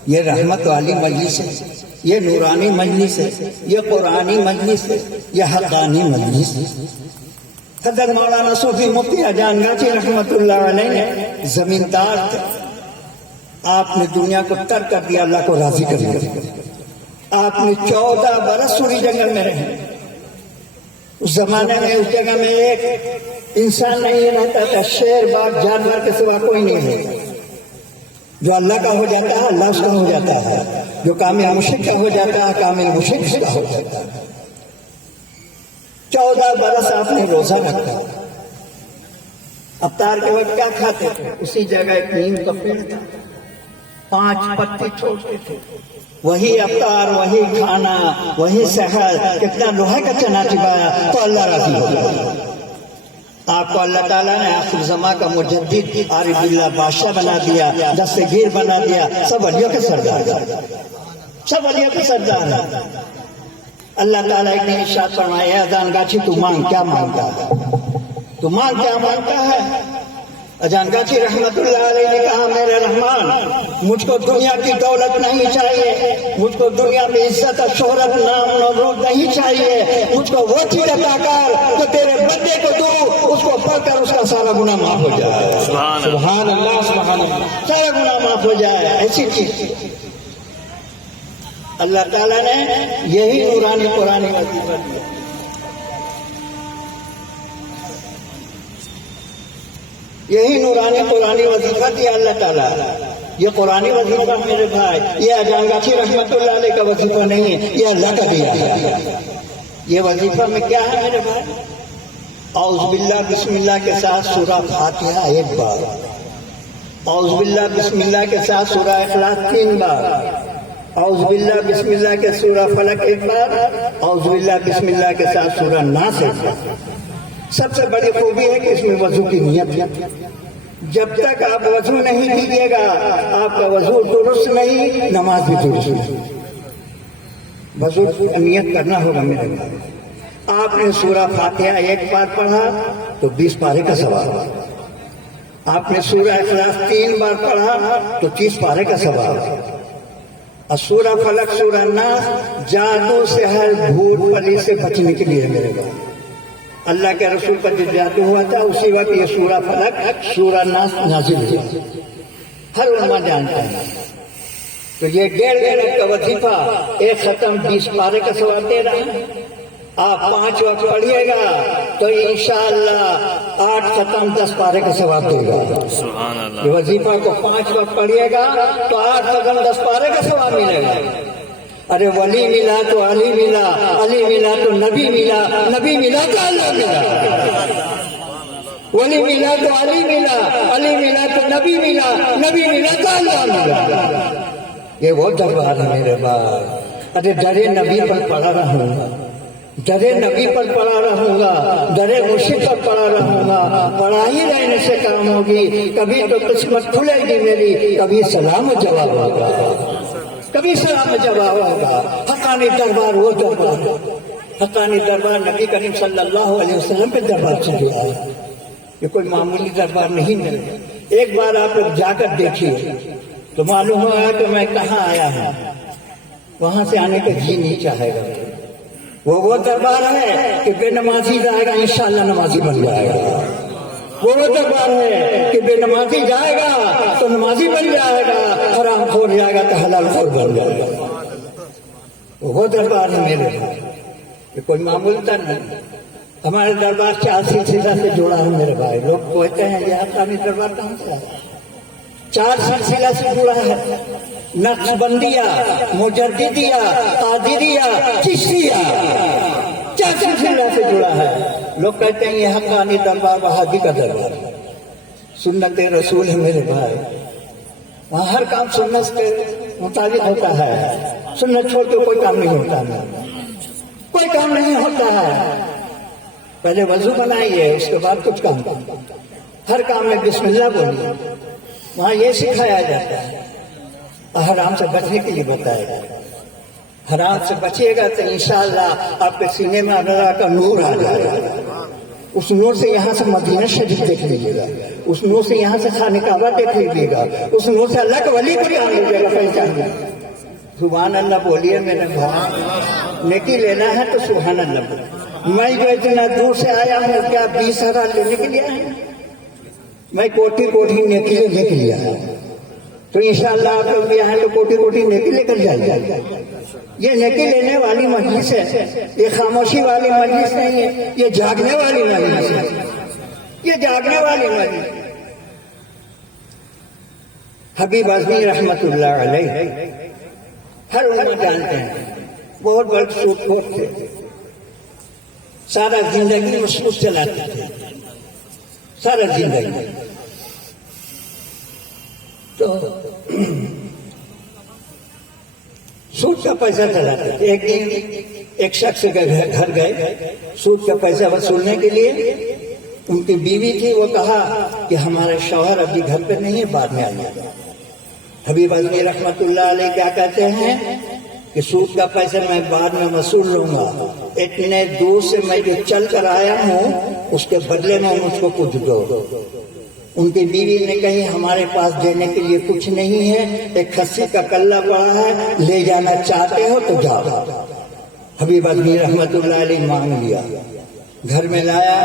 یہ رحمت والی مجلس ہے، یہ نورانی مجلس ہے، یہ قرآنی مجلس ہے، یہ حقانی مجلس ہے۔ حضرت مولانا صوفی مفتی اجان گاچی رحمت اللہ علیہ زمیندار تھے، آپ نے دنیا کو ترک کر دیا اللہ کو راضی کر دیا۔ آپ نے 14 برس سوری جنگل میں رہے۔ اس زمانے میں اس جگہ میں ایک انسان نہیں رہتا تھا، شیر باغ جانور کے سوا کوئی نہیں ہے۔ جو اللہ کا ہو جاتا ہے اللہ اس کا ہو جاتا ہے، جو کامل مشرک کا ہو جاتا ہے کامل مشرک اس کا ہو جاتا ہے۔ 14 برس آپ نے روزہ رکھا۔ افطار کے وقت کیا کھاتے تھے؟ اسی جگہ ایک نیم کا پیڑ تھا، 5 پتی چھوڑتے تھے، وہی افطار، وہی کھانا، وہی سحر۔ کتنا لوہے کا چنا چبایا تو اللہ راضی ہو گیا۔ آپ کو اللہ تعالیٰ نے آخر زمان کا مجدد عارف باللہ بادشاہ بنا دیا، دستگیر بنا دیا، سب ولیوں کے سردار، سب ولیوں کے سردار ہیں۔ اللہ تعالیٰ ایک نے ارشاد فرمایا، اذان گاچھی تو مانگ کیا مانگتا ہے، تو مانگ کیا مانگتا ہے؟ اذان گاچھی رحمت اللہ علیہ نے کہا، میرے رحمان مجھ کو دنیا کی دولت نہیں چاہیے، مجھ کو دنیا میں عزت اور شہرت نام نوروز نہیں چاہیے، مجھ کو وہ چیز عطا کر جو تیرے بندے کو دوں اس کو پڑھ کر اس کا سارا گناہ معاف ہو جائے۔ سبحان اللہ، سبحان اللہ، سارا گناہ معاف ہو جائے۔ ایسی چیز اللہ تعالیٰ نے یہی نورانی قرآنی وظیفہ دیا۔ یہی نورانی قرآنی وظیفہ دیا اللہ تعالیٰ۔ یہ قرآنی وظیفہ میرے بھائی، یہ اجان گاچھی رحمت اللہ علیہ کا وظیفہ نہیں ہے، یہ اللہ کا دیا ہے۔ یہ وظیفہ میں کیا ہے میرے بھائی؟ اعوذ باللہ بسم اللہ کے ساتھ سورہ فاتحہ 1 بار، اعوذ باللہ بسم اللہ کے ساتھ سورہ اخلاص 3 بار، اعوذ باللہ بسم اللہ کے سورہ فلق 1 بار، اعوذ باللہ بسم اللہ کے ساتھ سورہ ناس 1 بار۔ سب سے بڑی خوبی ہے کہ اس میں وضو کی نیت ہے۔ جب تک آپ وضو نہیں کیجیے گا آپ کا وضو درست نہیں، نماز بھی درست نہیں۔ وضو نیت کرنا ہوگا میرے بھائی۔ آپ نے سورہ فاتحہ 1 بار پڑھا تو 20 پارے کا ثواب، آپ نے سورہ اخلاص 3 بار پڑھا تو 30 پارے کا ثواب، اور سورہ فلق سورہ ناس جادو سے ہر بھوت پلی سے بچنے کے لیے میرے بھائی۔ اللہ کے رسول پر جو جادو ہوا تھا اسی وقت یہ سورہ فلق سورہ ناس نازل ہوا، ہر علماء جانتا ہے۔ تو یہ 1.5 منٹ کا وظیفہ، ایک ختم 20 پارے کا ثواب دے رہا ہے۔ آپ 5 وقت پڑھیے گا تو انشاءاللہ 8 ختم 10 پارے کا ثواب دے گا۔ یہ وظیفہ کو 5 وقت پڑھیے گا تو 8 ختم 10 پارے کا ثواب ملے گا۔ ارے ولی ملا تو علی ملا، علی ملا تو نبی ملا، نبی ملا تو اللہ ملا، ولی ملا تو علی ملا، علی ملا تو نبی ملا، نبی ملا تو اللہ ملا۔ یہ وہ دربار ہے میرے بھائی۔ ارے ڈرے نبی پر پڑا رہوں گا، ڈرے نبی پر پڑا رہوں گا، ڈرے مرشد پر پڑا رہوں گا، پڑا ہی رہنے سے کام ہوگی۔ کبھی تو قسمت کھلے گی میری، کبھی سلام جواب ہوگا، کبھی سلام جواب ہوگا۔ حقانی دربار وہ دربار، حقانی دربار نبی کریم صلی اللہ علیہ وسلم کے دربار سے گیا ہے، یہ کوئی معمولی دربار نہیں ہے۔ ایک بار آپ لوگ جا کر دیکھیے تو معلوم ہوگا کہ میں کہاں آیا ہوں، وہاں سے آنے کا جی نہیں چاہے گا۔ وہ دربار ہے کہ بے نمازی جائے گا انشاءاللہ نمازی بن جائے گا، وہ دربار ہے کہ بے نمازی جائے گا تو نمازی بن جائے گا، حرام خور جائے گا تو حلال خور بن جائے گا۔ وہ دربار ہے میرے بھائی، یہ کوئی معمول تھا نہیں۔ ہمارے دربار 4 سلسلہ سے جڑا ہے میرے بھائی۔ لوگ کہتے ہیں یہ حقانی دربار کہاں سے ہے؟ 4 سلسلہ سے جڑا ہے، نقشبندیہ، مجددیہ، قادریہ، چشتیہ، 4 سلسلہ سے جڑا ہے۔ لوگ کہتے ہیں یہ حقانی دربار وہابی کا دربار ہے۔ سنت رسول ہے میرے بھائی، وہاں ہر کام سنت کے مطابق ہوتا ہے، سنت چھوڑ کے کوئی کام نہیں ہوتا ہے، کوئی کام نہیں ہوتا ہے۔ پہلے وضو بنائیے اس کے بعد کچھ کام، ہر کام میں بسم اللہ بولیے، وہاں یہ سکھایا جاتا ہے، حرام سے بچنے کے لیے بتایا جاتا ہے۔ حرام سے بچیے گا تو انشاءاللہ آپ کے سینے میں اللہ کا نور آ جائے گا. اس نور سے یہاں سے مدینہ شریف دیکھ لیجیے گا, اس نور سے یہاں سے خانہ کعبہ دیکھ لیجیے گا, اس نور سے اللہ کے ولی کو بھی آ لیجیے گا پہچانیے. سبحان اللہ بولیے میرے بھائی, نیکی لینا ہے تو سبحان اللہ بولیے. میں جو اتنا دور سے آیا ہوں کیا 20,000 لینے کے لیے آیا ہوں؟ میں کوٹی کوٹی نیکی لینے کے لیے آیا ہوں. تو انشاءاللہ آپ لوگ بھی آئیں تو کوٹی کوٹی نیکی لے کر جائیے. یہ نیکی لینے والی مجلس ہے, یہ خاموشی والی مجلس نہیں ہے, یہ جاگنے والی مجلس ہے, یہ جاگنے والی مجلس. حبیب اعظمی رحمت اللہ علیہ ہر عمر جانتے ہیں, بہت بڑے سود خور تھے, سارا زندگی وہ سود چلاتے تھے, سارا زندگی. تو سود کا پیسہ چلاتے تھے. ایک دن ایک شخص کے گھر گئے سود کا پیسہ وصولنے کے لیے. ان کی بیوی تھی, وہ کہا کہ ہمارے شوہر ابھی گھر پہ نہیں ہے, بعد میں آ جائے گا. حبیب اعظمی رحمت اللہ علیہ کیا کہتے ہیں کہ سود کا پیسہ میں بعد میں وصول لوں گا, اتنے دور سے میں جو چل کر آیا ہوں اس کے بدلے میں مجھ کو کچھ دو. ان کی بیوی نے کہی ہمارے پاس دینے کے لیے کچھ نہیں ہے, ایک کھسی کا کلہ پڑا ہے, لے جانا چاہتے ہو تو جاؤ. حبیب اعظمی رحمت اللہ علیہ مانگ لیا, گھر میں لایا,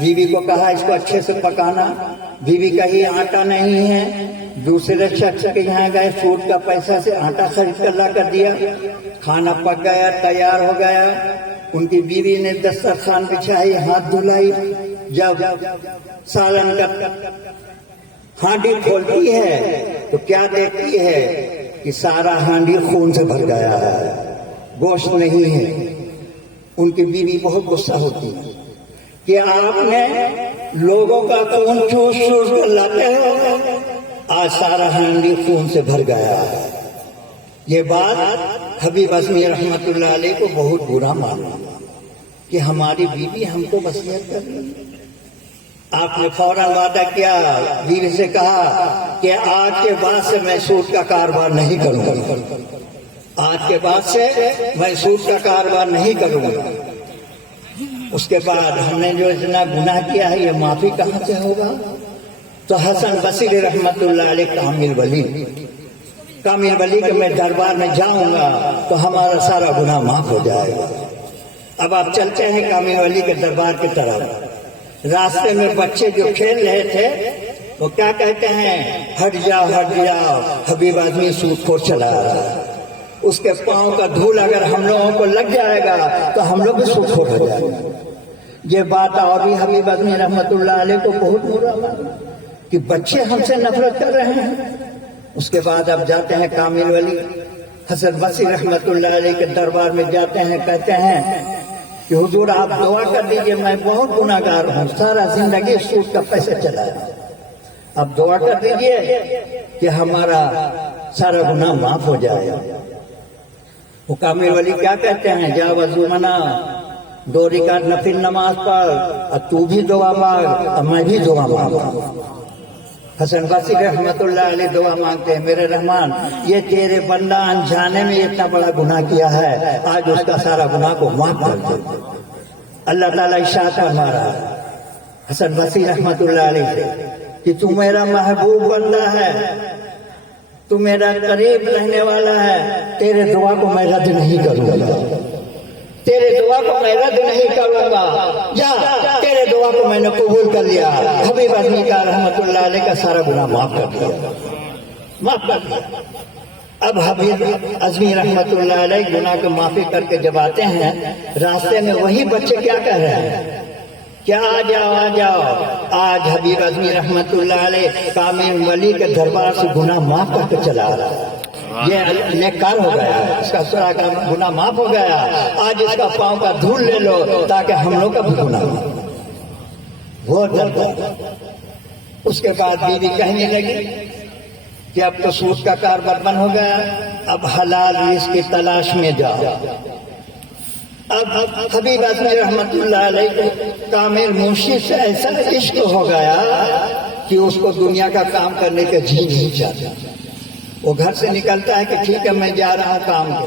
بیوی کو کہا اس کو اچھے سے پکانا. بیوی کہی آٹا نہیں ہے. دوسرے شخص کے یہاں گئے, سود کا پیسہ سے آٹا خرید کر لا کر دیا. کھانا پک گیا, تیار ہو گیا. ان کی بیوی نے دسترخوان بچھائی, ہاتھ دھلائی. جب سالن کا ہانڈی کھولتی ہے تو کیا دیکھتی ہے کہ سارا ہانڈی خون سے بھر گیا ہے, گوشت نہیں ہے. ان کی بیوی بہت غصہ ہوتی ہے کہ آپ نے لوگوں کا خون چوس چوس کر لاتے ہو, آج سارا ہانڈی خون سے بھر گیا ہے. یہ بات حبیب اعظمی رحمت اللہ علیہ کو بہت برا معلوم کہ ہماری بیوی ہم کو وصیت کر رہی ہے. آپ نے فوراً وعدہ کیا, بیوی سے کہا کہ آج کے بعد سے میں سود کا کاروبار نہیں کروں گا, آج کے بعد سے میں سود کا کاروبار نہیں کروں گا. اس کے بعد ہم نے جو اتنا گناہ کیا ہے یہ معافی کہاں سے ہوگا؟ تو حسن بصری رحمت اللہ علیہ کامل ولی کے میں دربار میں جاؤں گا تو ہمارا سارا گناہ معاف ہو جائے گا. اب آپ چلتے ہیں کامل ولی کے دربار کی طرف. راستے میں بچے جو کھیل رہے تھے وہ کیا کہتے ہیں, ہٹ جاؤ ہٹ جاؤ, حبیب اعظمی سود خور چلا رہا ہے, اس کے پاؤں کا دھول اگر ہم لوگوں کو لگ جائے گا تو ہم لوگ بھی سود خور ہو جائیں گے. یہ بات اور بھی حبیب اعظمی رحمت اللہ علیہ کو بہت برا لگا کہ بچے ہم سے نفرت کر رہے ہیں. اس کے بعد اب جاتے ہیں کامل ولی حسن بصری رحمت اللہ علیہ کے دربار میں جاتے ہیں, کہتے ہیں کہ حضور آپ دعا کر دیجئے, میں بہت گناہ گار ہوں, سارا زندگی سود کا پیسہ چلایا, اب دعا کر دیجئے کہ ہمارا سارا گناہ معاف ہو جائے. وہ کامل ولی کیا کہتے ہیں, جا وضو بنا, 2 رکعت نفل نماز پڑھ, اور تو بھی دعا مانگ اور میں بھی دعا مانگا. حسن بصری رحمت اللہ علیہ دعا مانگتے ہیں, میرے رحمان یہ تیرے بندہ انجانے میں اتنا بڑا گناہ کیا ہے, آج اس کا سارا گناہ کو معاف کر دے. اللہ تعالیٰ ارشاد ہمارا حسن بصری رحمت اللہ علیہ سے کہ تو میرا محبوب بندہ ہے, تو میرا قریب رہنے والا ہے, تیرے دعا کو میں رد نہیں کروں گا, تیرے دعا کو میں رد نہیں کروں گا, جا تیرے دعا کو میں نے قبول کر لیا. حبیب اعظمی کا رحمت اللہ علیہ کا سارا گناہ معاف کر دیا, معاف کر دیا. اب حبیب اعظمی رحمت اللہ علیہ گناہ کو معافی کر کے جب آتے ہیں, راستے میں وہی بچے کیا کہہ رہے ہیں, کیا آ جاؤ آ جاؤ. آج حبیب اعظمی رحمت اللہ علیہ کامل ولی کے دربار سے گناہ معاف کر کے چلا رہا ہے. یہ نیکار ہو گیا, اس کا سارا کا گناہ معاف ہو گیا. آج اس کا پاؤں کا دھول لے لو تاکہ ہم لوگ کا بھی گناہ بہت درد. اس کے بعد بیوی کہنے لگی کہ اب تو سود کا کاروبار بند ہو گیا, اب حلال رزق کی تلاش میں جاؤ. اب حبیب اعظمی رحمت اللہ علیہ کو کامل منشی سے ایسا عشق ہو گیا کہ اس کو دنیا کا کام کرنے کا جی نہیں چاہتا. وہ گھر سے نکلتا ہے کہ ٹھیک ہے میں جا رہا ہوں کام کے,